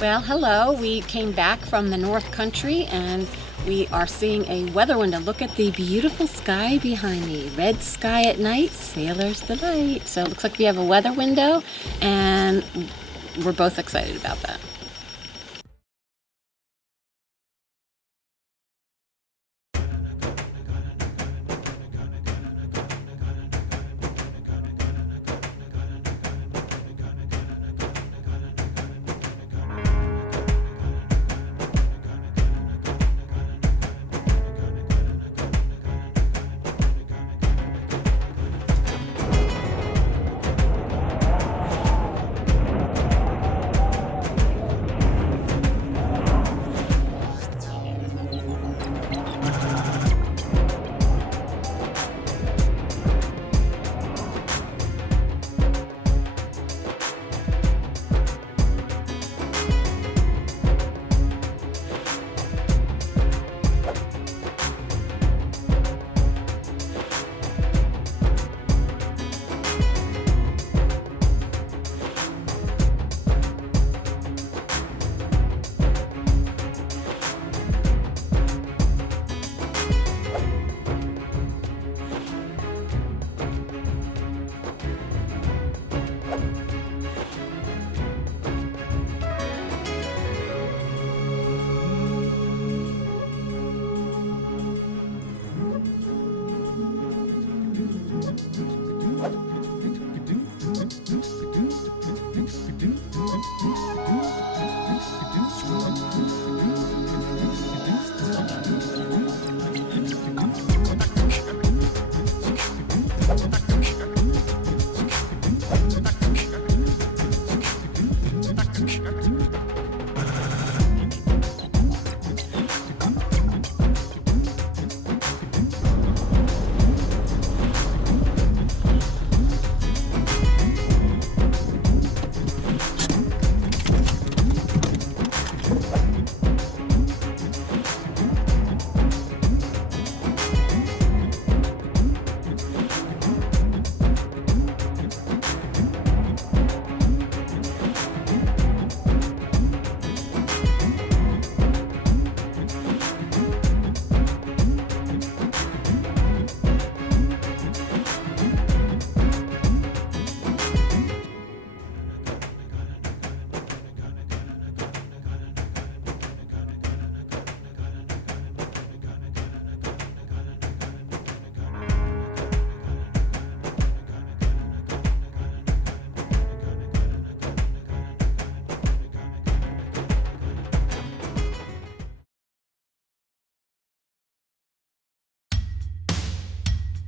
Well, hello. We came back from the North Country and we are seeing a weather window. Look at the beautiful sky behind me. Red sky at night, sailor's delight. So it looks like we have a weather window and we're both excited about that.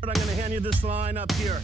I'm going to hand you this line up here.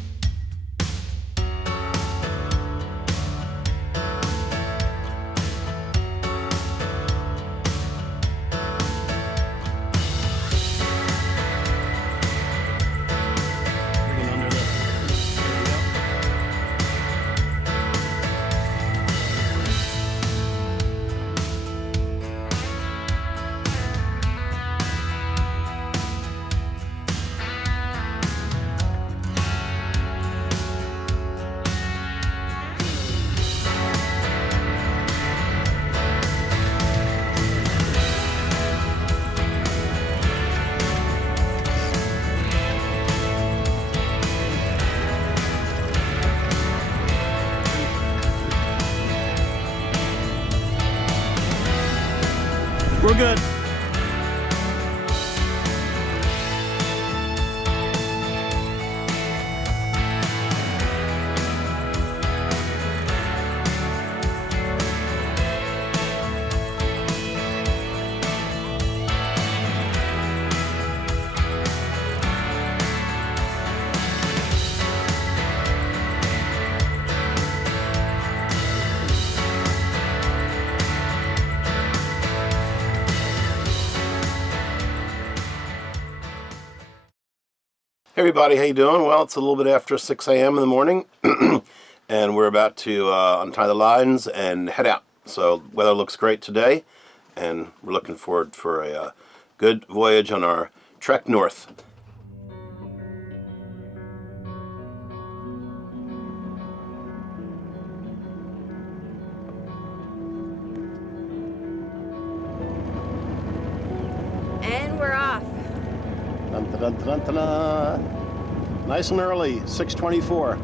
We're good. Hey everybody, how you doing? Well, it's a little bit after 6 a.m. in the morning, and we're about to untie the lines and head out. So weather looks great today, and we're looking forward for a good voyage on our trek north. Dun, dun, dun, dun, dun, dun. Nice and early, 6:24.